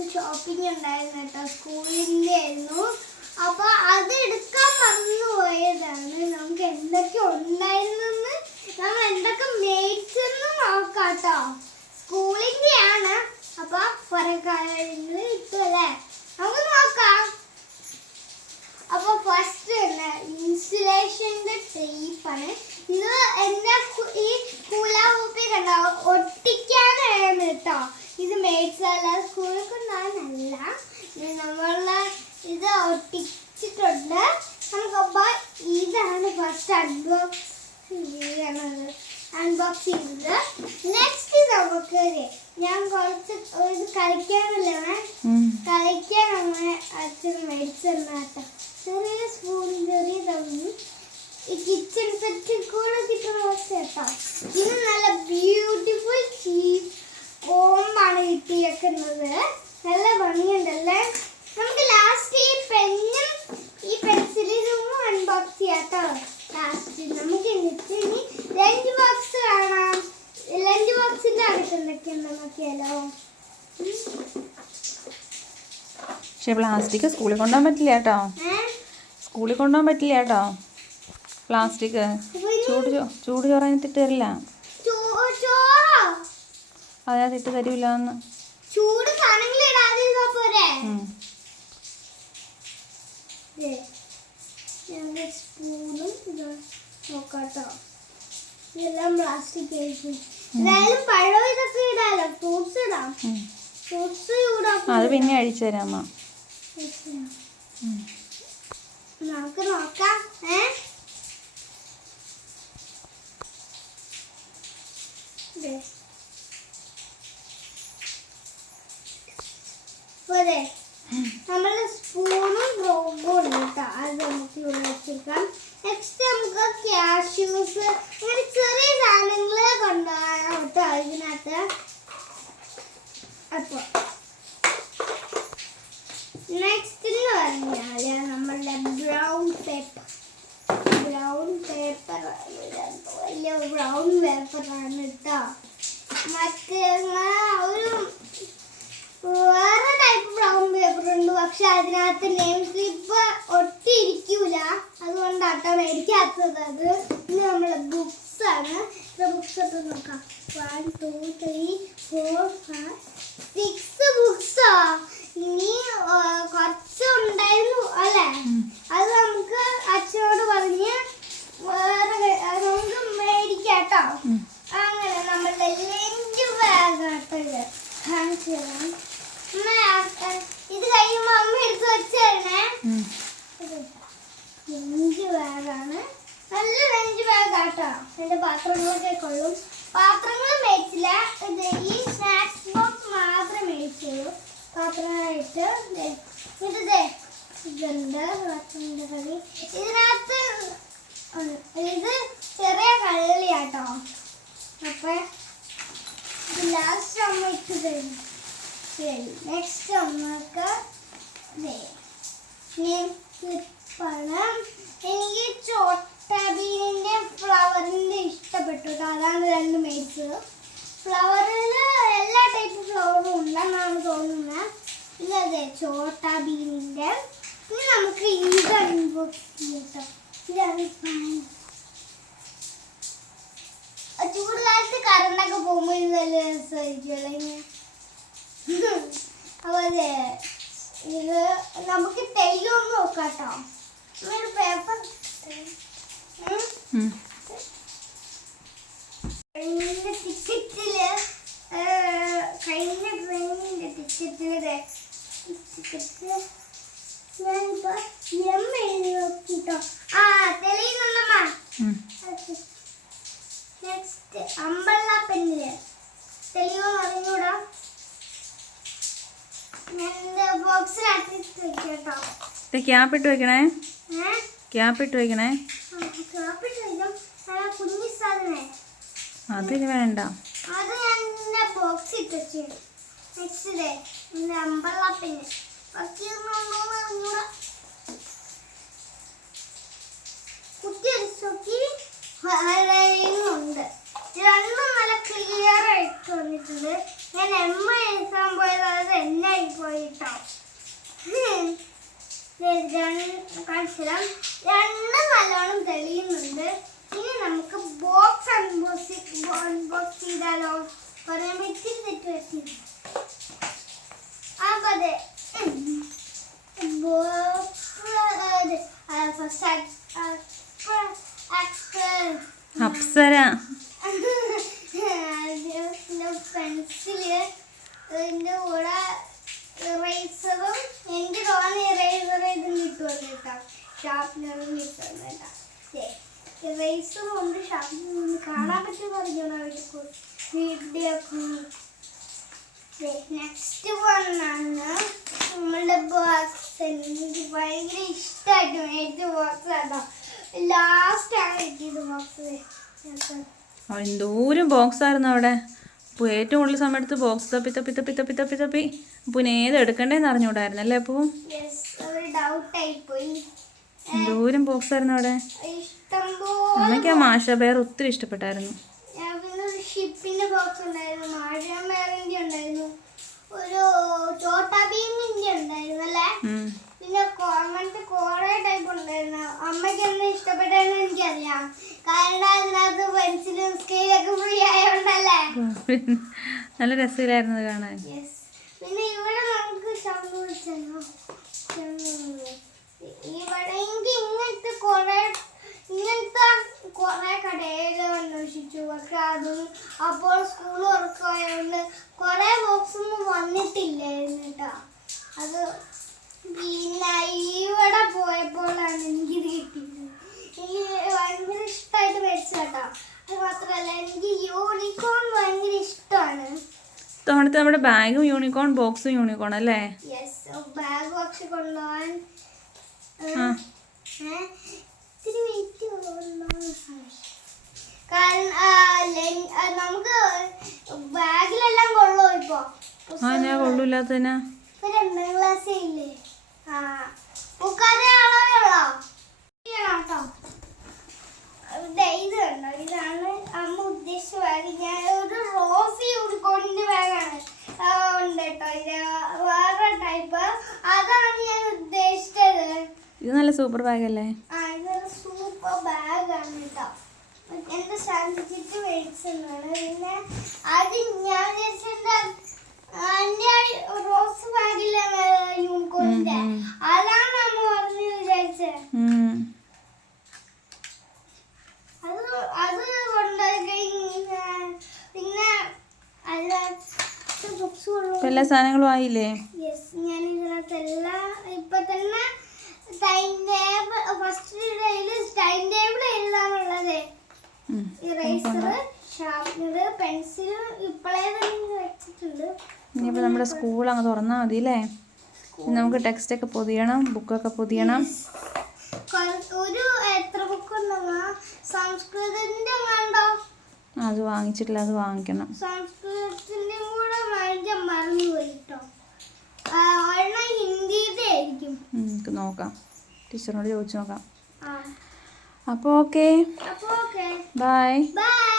കുറച്ച് ഷോപ്പിംഗ് ഉണ്ടായിരുന്നു കേട്ടോ, സ്കൂളിൻ്റെ ആയിരുന്നു. അപ്പൊ അത് എടുക്കാൻ മറന്നു പോയതാണ്. നമുക്ക് എന്തൊക്കെ ഉണ്ടായിരുന്നെന്ന്, നമ്മൾ എന്തൊക്കെ മേടിച്ചെന്ന് നോക്കാം കേട്ടോ. സ്കൂളിൻ്റെ ആണ്. അപ്പൊ കുറെ കാര്യങ്ങൾ കിട്ടുമല്ലേ, നമുക്ക് നോക്കാം. അപ്പൊ ഫസ്റ്റ് തന്നെ ഇൻസുലേഷന്റെ ടേപ്പാണ് ഇത്. എന്റെ ഈ ഹൂലാ ഹൂപ്പി കണ്ടോ, ഒട്ടിക്കാനാണ് കേട്ടോ ഇത് മേടിച്ചല്ല, സ്കൂളിൽ കൊണ്ടുപോകാനല്ല. നമ്മളെ ഇത് ഒട്ടിച്ചിട്ടുണ്ട്. നമുക്കപ്പോ ഇതാണ് ഫസ്റ്റ് അൺബോക്സ് ചെയ്തത്. നെക്സ്റ്റ് നമുക്ക് ഞാൻ കുറച്ച് ഇത് കളിക്കാനല്ലേ, കളിക്കാൻ അങ്ങനെ അച്ഛൻ മേടിച്ചെന്നാട്ടോ. ചെറിയ സ്പൂൺ, ചെറിയ തവണ ഈ കിച്ചൺ സെറ്റിൽ കൂടെ കിട്ടുന്ന കേട്ടോ. ഇത് നല്ല ബ്യൂട്ടിഫുൾ ചീസ് കോമ്പാണ് കിട്ടിയേക്കുന്നത്. നല്ല ഭംഗിയുണ്ടല്ലേ. നമുക്ക് ലാസ്റ്റ് ഈ പെന്നും ഈ പെൻസിലും അൺബോക്സ് ചെയ്യാട്ടോ. ലാസ്റ്റ് നമുക്ക് എന്നിട്ട് ഇനി ലഞ്ച് ബോക്സ് കാണാം. ലഞ്ച് ബോക്സിന്റെ അടുത്ത് എന്തൊക്കെയുണ്ടോ നോക്കിയാലോ. പക്ഷെ പ്ലാസ്റ്റിക് സ്കൂളിൽ കൊണ്ടുപോകാൻ പറ്റില്ല കേട്ടോ. സ്കൂളിൽ കൊണ്ടുപോകാൻ പറ്റില്ല കേട്ടോ പ്ലാസ്റ്റിക്. ചൂട് ചോറാനിട്ട് തരില്ല. അതായത് ഇട്ട് തരൂല എന്ന്. ചൂട് സാധനങ്ങൾ ഇടാതിരുന്നാ പോരെ. സ്പൂണും നോക്കാട്ടോ. ഇതെല്ലാം പ്ലാസ്റ്റിക് ആയിരിക്കും. എന്തായാലും പഴം ഇതൊക്കെ ഇടാലോ, ഫ്രൂട്ട്സ് ഇടാം. ഫ്രൂട്ട്സ് ചൂടാക്കും. അത് പിന്നെ അഴിച്ചു തരാം അമ്മ. നമുക്ക് നോക്കാം. നമ്മുടെ സ്പൂണും ബ്ലോഗും ഉണ്ട് കേട്ടോ, അത് നമുക്ക് ഇവിടെ വെച്ചേക്കാം. നെക്സ്റ്റ് നമുക്ക് കാഷ്യൂസ്, അങ്ങനെ ചെറിയ സാധനങ്ങൾ കൊണ്ടുപോകാൻ കേട്ടോ ഇതിനകത്ത്. അപ്പോൾ നെക്സ്റ്റ് എന്ന് പറഞ്ഞാല് നമ്മളുടെ ബ്രൗൺ പേപ്പർ വലിയ ബ്രൗൺ പേപ്പറാണ് കേട്ടോ. മറ്റേ ഒരു വേറെ ടൈപ്പ് ബ്രൗൺ പേപ്പർ ഉണ്ട്, പക്ഷെ അതിനകത്ത് നെയിം സ്ലിപ്പ് ഒട്ടിയിരിക്കൂല, അതുകൊണ്ടാട്ടോ മേടിക്കാത്തത്. അത് ഇത് നമ്മളെ ബുക്സ് ആണ്. ബുക്സ് ഒക്കെ നോക്കാം. 1 2 3 4 5 6 ബുക്സോ. ഇനി കുറച്ച് ഉണ്ടായിരുന്നു അല്ലേ, അത് നമുക്ക് അച്ഛനോട് പറഞ്ഞ് വേറെ നമുക്ക് മേടിക്കാട്ടോ. അങ്ങനെ നമ്മളുടെ ലഞ്ച് ബാഗാട്ടത് കാണിച്ചു തരാം. ഇത് കഴിയുമ്പോ അമ്മ എടുത്ത് വെച്ചേരണേ. ലഞ്ച് ബാഗാണ്, നല്ല ലഞ്ച് ബാഗാട്ടോ. എന്റെ പാത്രങ്ങളൊക്കെ കൊള്ളും. പാത്രങ്ങൾ മേടിച്ചില്ല, ഇത് ഈ സ്നാക്സ് ബോക്സ് മാത്രമേ മേടിച്ചുള്ളൂ പാത്രമായിട്ട്. ഇതുണ്ട് പാത്രത്തിന്റെ കളി. ഇതിനകത്ത് ഇത് ചെറിയ കളിയാട്ടോ. അപ്പൊ ലാസ്റ്റ് അമ്മ ഇട്ട് തരും. ശരി, നെക്സ്റ്റ് അമ്മക്ക് ക്ലിപ്പാണ്. എനിക്ക് ചോട്ടാബീനിന്റെ ഫ്ലവറിന്റെ ഇഷ്ടപ്പെട്ടു, അതാണ് രണ്ട് മേടിച്ചത്. ഫ്ലവറിൽ എല്ലാ ടൈപ്പ് ഫ്ലവറും ഉണ്ടെന്നാണ് തോന്നുന്നത്. ഇതേ ചോട്ടാബീനിന്റെ. ഇനി നമുക്ക് ഇത് അൺബോക്സ് ചെയ്യാം. ഇതാണ് ചൂടുകാലത്ത് കറണ്ടൊക്കെ പോകുമ്പോൾ ഇത് നല്ല രസമായിരിക്കും. അപ്പൊ അതെ, ഇത് നമുക്ക് തെയ്യൊന്ന് നോക്കാട്ടോ. പേപ്പർ ടിക്കറ്റില് കഴിഞ്ഞ ട്രെയിനിന്റെ ടിക്കറ്റില് ഞാനിപ്പോ എം എഴുതി നോക്കിട്ടോ. തെളിയുന്നുണ്ടമ്മ. നെക്സ്റ്റ് അമ്പള്ള പെന്നില് തെളിയോ അറിഞ്ഞൂടാ. ക്യാപ്പ് ഇട്ട് വെക്കണേ, ക്യാപ്പ് ഇട്ട് വെക്കണേ. അതിന് വേണ്ട, അത് ഞാൻ ബോക്സ് ഇട്ട് വെച്ചു. നെക്സ്റ്റ് അമ്പള്ള പെന്ന് കുത്തി അടിച്ചോക്കി ഉണ്ട്. രണ്ടും നല്ല ക്ലിയർ ആയിട്ട് വന്നിട്ടുണ്ട്. ഞാൻ എമ്മ എഴുതാൻ പോയത് അത് എന്നായി പോയിട്ടോ. കാണിച്ചിടാം. രണ്ടും നല്ലോണം തെളിയുന്നുണ്ട്. ഇനി നമുക്ക് ബോക്സ് അൺബോക്സ് ചെയ്താലോ? പറയാൻ പറ്റി തെറ്റ് പറ്റില്ല. അപ്പൊ അതെ അപ്സര പെൻസില് ഇതിന്റെ കൂടെ ഇറേസറും എനിക്ക് തോന്നുന്ന ഇറേസർ ഇതും കിട്ടുമല്ലോ കേട്ടോ. ഷാർപ്നറും കിട്ടുമല്ലോ കേട്ടോ. ഇറേസറും ഉണ്ട്, ഷാർപ്നറും കാണാൻ പറ്റുമെന്ന് അറിഞ്ഞോളൂ അവർക്ക് വീഡിയോ. നെക്സ്റ്റ് വന്നാണ് നമ്മളുടെ ബോക്സ്. എനിക്ക് ഭയങ്കര ഇഷ്ടമായിട്ട് മേടിച്ച ബോക്സ് കേട്ടോ. ലാസ്റ്റ് ആണ് കിട്ടിയത് ബോക്സ്. എന്തോരം ബോക്സ് ആയിരുന്നു അവിടെ. അപ്പോൾ ഏറ്റവും കൂടുതൽ സമയം എടുത്ത് ബോക്സ് തപ്പി തപ്പി തപ്പി തപ്പി തപ്പി തപ്പി അപ്പോൾ ഏത് എടുക്കണ്ടേന്ന് അറിഞ്ഞൂടായിരുന്നു അല്ലേ? അപ്പോൾ എന്തോരം ബോക്സ് ആയിരുന്നു അവിടെ. അമ്മയ്ക്ക് ആ മാഷ ബെയർ ഒത്തിരി ഇഷ്ടപ്പെട്ടായിരുന്നു. ഷിപ്പിന്റെ ബോക്സ് ഉണ്ടായിരുന്നു, മാഷാബെയറിന്റെ ഉണ്ടായിരുന്നു, ഒരു ചോട്ടാ ഭീമിന്റെ ഉണ്ടായിരുന്നു അല്ലേ. പിന്നെ അങ്ങനത്തെ കുറെ ടൈപ്പ് ഉണ്ടായിരുന്നു. അമ്മയ്ക്ക് എന്ന് ഇഷ്ടപ്പെട്ടായിരുന്നു എനിക്കറിയാം. കാരണം അതിനകത്ത് പെൻസിലും സ്കെയിലൊക്കെ ഫ്രീ ആയോണ്ടല്ലേ. നല്ല രസമില്ലായിരുന്നു കാണാൻ. പിന്നെ ഇവിടെ നമുക്ക് സംഭവിച്ചല്ലോ, ഇവിടെ ഇങ്ങനത്തെ കുറെ കടകൾ അന്വേഷിച്ചു. പക്ഷെ അതും അപ്പോൾ സ്കൂൾ ഉറക്കമായോണ്ട് കുറെ ബോക്സ് ഒന്നും വന്നിട്ടില്ലായിരുന്നു കേട്ടോ. അത് പിന്നെ ഇവിടെ പോയപ്പോഴാണ് എനിക്കിത് കിട്ടിയത്. എനിക്ക് ഭയങ്കര ഇഷ്ടമായിട്ട് മേടിച്ചു കേട്ടോ. അത് മാത്രമല്ല എനിക്ക് യൂണിക്കോൺ ഭയങ്കര ഇഷ്ടമാണ്. തവണത്തെ നമ്മുടെ ബാഗും യൂണിക്കോൺ ബോക്സും യൂണിക്കോൺ അല്ലേ? ബാഗ് ബോക്സ് കൊണ്ടുപോകാൻ ഇത്തിരി വെയിറ്റ് കാരണം നമുക്ക് ബാഗിലെല്ലാം കൊള്ളോ ഇപ്പൊ. ഞാൻ കൊള്ളൂല്ലാത്തതിനാ. 2ാം ക്ലാസ് ഇല്ലേ? പൂക്കാതെ അളവുള്ളോ കേട്ടോ. ഇത് കണ്ടോ, ഇതാണ് അമ്മ ഉദ്ദേശിച്ച ബാഗ്. ഞാൻ ഒരു റോസി യൂണിക്കോണിന്റെ ബാഗാണ് ഉണ്ട് കേട്ടോ. ഇത് വേറെ ടൈപ്പ്, അതാണ് ഞാൻ ഉദ്ദേശിച്ചത്. ഇത് നല്ല സൂപ്പർ ബാഗ് അല്ലേ? ഇതൊരു സൂപ്പർ ബാഗാണ് കേട്ടോ. എന്റെ സാൻസിച്ചിട്ട് മേടിച്ചതാണ്. പിന്നെ അത് ഞാൻ വിചാരിച്ചെന്റെ റോസ് ബാഗിലെ യൂണിക്കോണിന്റെ അതാണ് അമ്മ പറഞ്ഞു വിചാരിച്ചത്. അത് കൊണ്ടുപോയി പിന്നെ എല്ലാ സാധനങ്ങളും ആയില്ലേ? ഞാൻ ഇതിനകത്തെല്ലാം ഇപ്പൊ തന്നെ ടൈം ടേബിൾ, ഫസ്റ്റ് ഡേയില് ടൈം ടേബിൾ എഴുതാനുള്ളത്. ഇറേസർ, ഷാർപ്നർ, പെൻസിൽ ഇപ്പോഴേ തന്നെ വെച്ചിട്ടുണ്ട്. ഇനിയിപ്പോൾ നമ്മുടെ സ്കൂൾ അങ്ങ് തുറന്നാൽ മതി അല്ലേ? നമുക്ക് ടെക്സ്റ്റ് ഒക്കെ പൊതിയണം, ബുക്കൊക്കെ പൊതിയണം. ഒരു എത്ര ബുക്ക് ഉണ്ടെന്നാ സംസ്കൃതത്തിന്റെ കണ്ടോ? അത് വാങ്ങിച്ചിട്ടില്ല, അത് വാങ്ങിക്കണം. സംസ്കൃതത്തിന്റെ കൂടെ വാങ്ങിക്കാൻ മറന്നു പോയിട്ടോ. ഒരെണ്ണം ഹിന്ദിയുടെ ആയിരിക്കും. നമുക്ക് നോക്കാം, ടീച്ചറിനോട് ചോദിച്ചു നോക്കാം. അപ്പോൾ ഓക്കെ, ബൈ. ബൈ.